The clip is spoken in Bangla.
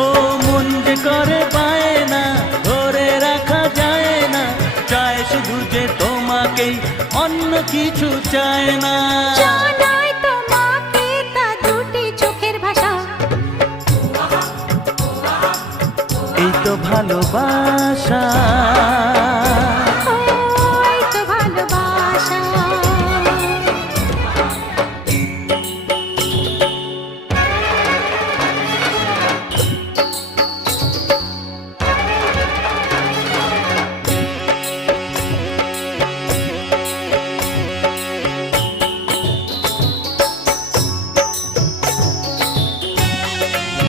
ও মন যে করে পায় না, ধরে রাখা যায় না, চায় শুধু যে তোমাকেই, অন্য কিছু চায় না। জানাই তোমাকে তা দুটি চোখের ভাষা, এই তো ভালোবাসা।